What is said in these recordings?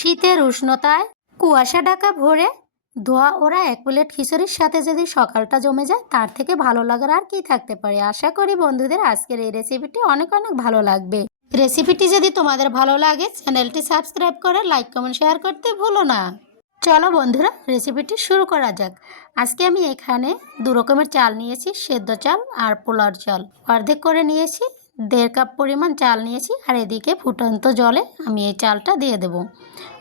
শীতের উষ্ণতায় কুয়াশা ঢাকা ভরে ধোয়া ওরা এক প্লেট খিচুড়ির সাথে যদি সকালটা জমে যায়, তার থেকে ভালো লাগার আর কি থাকতে পারে? আশা করি বন্ধুদের আজকের এই রেসিপিটি অনেক অনেক ভালো লাগবে। রেসিপিটি যদি তোমাদের ভালো লাগে, চ্যানেলটি সাবস্ক্রাইব করে লাইক কমেন্ট শেয়ার করতে ভুলো না। চলো বন্ধুরা রেসিপিটি শুরু করা যাক। আজকে আমি এখানে দু রকমের চাল নিয়েছি, সেদ্ধ চাল আর পোলার চাল। অর্ধেক করে নিয়েছি দেড় কাপ পরিমাণ চাল নিয়েছি আর এদিকে ফুটন্ত জলে আমি এই চালটা দিয়ে দেব।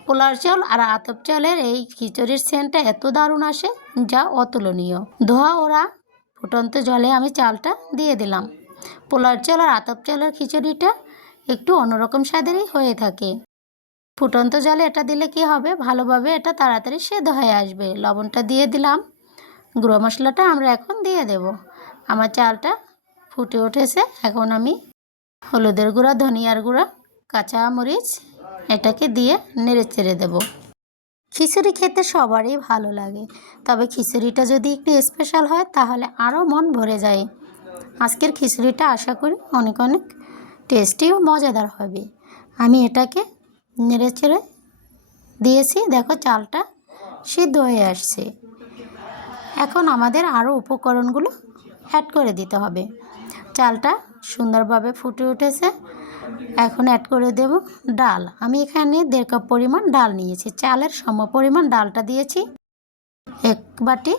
পোলার চাল আর আতপ চালের এই খিচুড়ির সেন্টটা এত দারুণ আসে যা অতুলনীয়। ধোয়া ওরা ফুটন্ত জলে আমি চালটা দিয়ে দিলাম। পোলার চাল আর আতপ চালের খিচুড়িটা একটু অন্যরকম স্বাদেরই হয়ে থাকে। ফুটন্ত জলে এটা দিলে কি হবে? ভালোভাবে এটা তাড়াতাড়ি সেদ্ধ হয়ে আসবে। লবণটা দিয়ে দিলাম। গুঁড়ো মশলাটা আমরা এখন দিয়ে দেব। আমার চালটা ফুটে উঠেছে। এখন আমি হলুদের গুঁড়া, ধনিয়ার গুঁড়া, কাঁচা মরিচ, এটাকে দিয়ে নেড়ে চেড়ে দেবো। খিচুড়ি খেতে সবারই ভালো লাগে, তবে খিচুড়িটা যদি একটু স্পেশাল হয়, তাহলে আরও মন ভরে যায়। আজকের খিচুড়িটা আশা করি অনেক অনেক টেস্টি ও মজাদার হবে। আমি এটাকে নেড়ে চেড়ে দিয়েছি, দেখো চালটা সিদ্ধ হয়ে আসছে। এখন আমাদের আরও উপকরণগুলো অ্যাড করে দিতে হবে। চালটা সুন্দরভাবে ফুটে উঠেছে। এখন অ্যাড করে দেব ডাল। আমি এখানে দেড় কাপ পরিমাণ ডাল নিয়েছি। চালের সম পরিমাণ ডালটা দিয়েছি। এক বাটি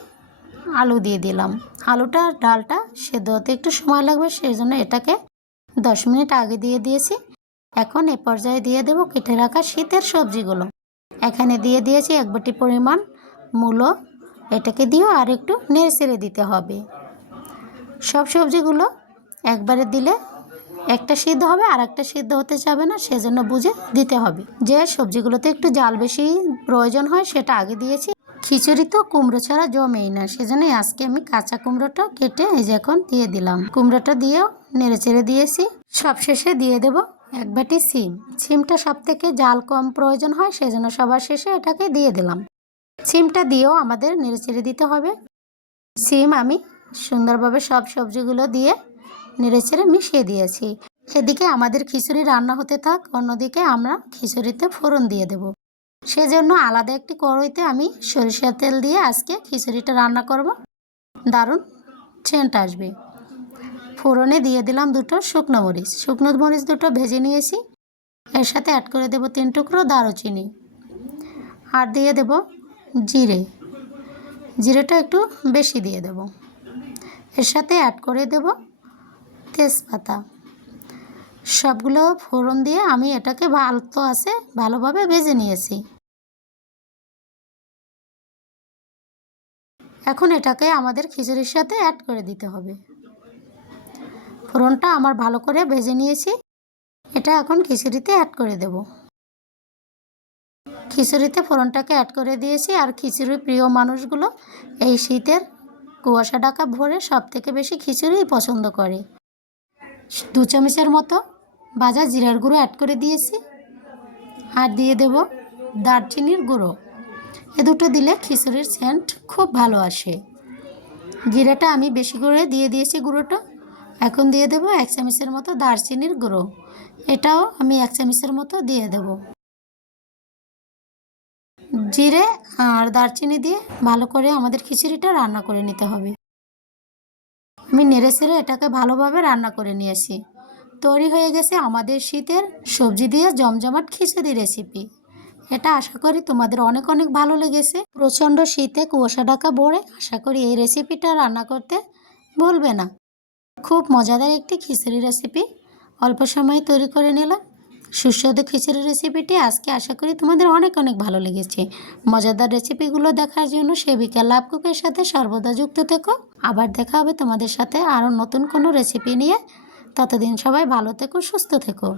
আলু দিয়ে দিলাম। আলুটা, ডালটা সেদ্ধ হতে একটু সময় লাগবে সেই জন্য এটাকে দশ মিনিট আগে দিয়ে দিয়েছি। এখন এ পর্যায়ে দিয়ে দেব কেটে রাখা শীতের সবজিগুলো। এখানে দিয়ে দিয়েছি এক বাটি পরিমাণ মূলো। এটাকে দিয়েও আর একটু নেড়ে দিতে হবে। সব সবজিগুলো একবারে দিলে একটা সিদ্ধ হবে আর একটা সিদ্ধ হতে যাবে না, সেজন্য বুঝে দিতে হবে। যে সবজিগুলোতে একটু জাল বেশি প্রয়োজন হয়, সেটা আগে দিয়েছি। খিচুড়ি তো কুমড়ো ছাড়া জমেই না, সেজন্য আজকে আমি কাঁচা কুমড়োটা কেটে এই যে এখন দিয়ে দিলাম। কুমড়োটা দিয়েও নেড়ে চেড়ে দিয়েছি। সবশেষে দিয়ে দেব এক বাটি সিম। সিমটা সব থেকে জাল কম প্রয়োজন হয়, সেজন্য সবার শেষে এটাকে দিয়ে দিলাম। সিমটা দিয়েও আমাদের নেড়ে চেড়ে দিতে হবে। সিম আমি সুন্দরভাবে সব সবজিগুলো দিয়ে নেড়ে চেড়ে মিশিয়ে দিয়েছি। এদিকে আমাদের খিচুড়ি রান্না হতে থাক, অন্যদিকে আমরা খিচুড়িতে ফোড়ন দিয়ে দেব। সেজন্য আলাদা একটি কড়াইতে আমি সরিষার তেল দিয়ে আজকে খিচুড়িটা রান্না করব। দারুণ সেন্ট আসবে। ফোড়নে দিয়ে দিলাম দুটো শুকনো মরিচ। শুকনো মরিচ দুটো ভেজে নিয়েছি। এর সাথে অ্যাড করে দেব তিন টুকরো দারুচিনি। আর দিয়ে দেব জিরে। জিরেটা একটু বেশি দিয়ে দেব। এর সাথে অ্যাড করে দেব তেজপাতা। সবগুলো ফোড়ন দিয়ে আমি এটাকে ভালো আছে, ভালোভাবে ভেজে নিয়েছি। এখন এটাকে আমাদের খিচুড়ির সাথে অ্যাড করে দিতে হবে। ফোড়নটা আমার ভালো করে ভেজে নিয়েছি। এটা এখন খিচুড়িতে অ্যাড করে দেব। খিচুড়িতে ফোড়নটাকে অ্যাড করে দিয়েছি আর খিচুড়ি প্রিয় মানুষগুলো এই শীতের কুয়াশা ডাকা ভরে সব থেকে বেশি খিচুড়িই পছন্দ করে। দু চামচের মতো ভাজা জিরার গুঁড়ো অ্যাড করে দিয়েছি। আর দিয়ে দেব দারচিনির গুঁড়ো। এ দুটো দিলে খিচুড়ির সেন্ট খুব ভালো আসে। জিরাটা আমি বেশি করে দিয়ে দিয়েছি গুঁড়োটা। এখন দিয়ে দেব এক চামচের মতো দারচিনির গুঁড়ো। এটাও আমি এক চামচের মতো দিয়ে দেব। জিরে আর দারচিনি দিয়ে ভালো করে আমাদের খিচুড়িটা রান্না করে নিতে হবে। নেড়ে সেড়ে এটাকে ভালোভাবে রান্না করে নিয়েছি। তৈরি হয়ে গেছে আমাদের শীতের সবজি দিয়ে জমজমাট খিচুড়ি রেসিপি এটা আশা করি তোমাদের অনেক অনেক ভালো লেগেছে। প্রচণ্ড শীতে কুয়াশা ঢাকা ভরে আশা করি এই রেসিপিটা রান্না করতে ভুলবে না। খুব মজাদার একটি খিচুড়ি রেসিপি অল্প সময়ে তৈরি করে নিলাম। সুস্বাদু খিচুড়ি রেসিপিটি আজকে আশা করি তোমাদের অনেক অনেক ভালো লেগেছে। মজাদার রেসিপিগুলো দেখার জন্য সেবিকা লাভ কুকের সাথে সর্বদা যুক্ত থেকো। আবার দেখা হবে তোমাদের সাথে আরও নতুন কোনো রেসিপি নিয়ে। ততদিন সবাই ভালো থেকো, সুস্থ থেকো।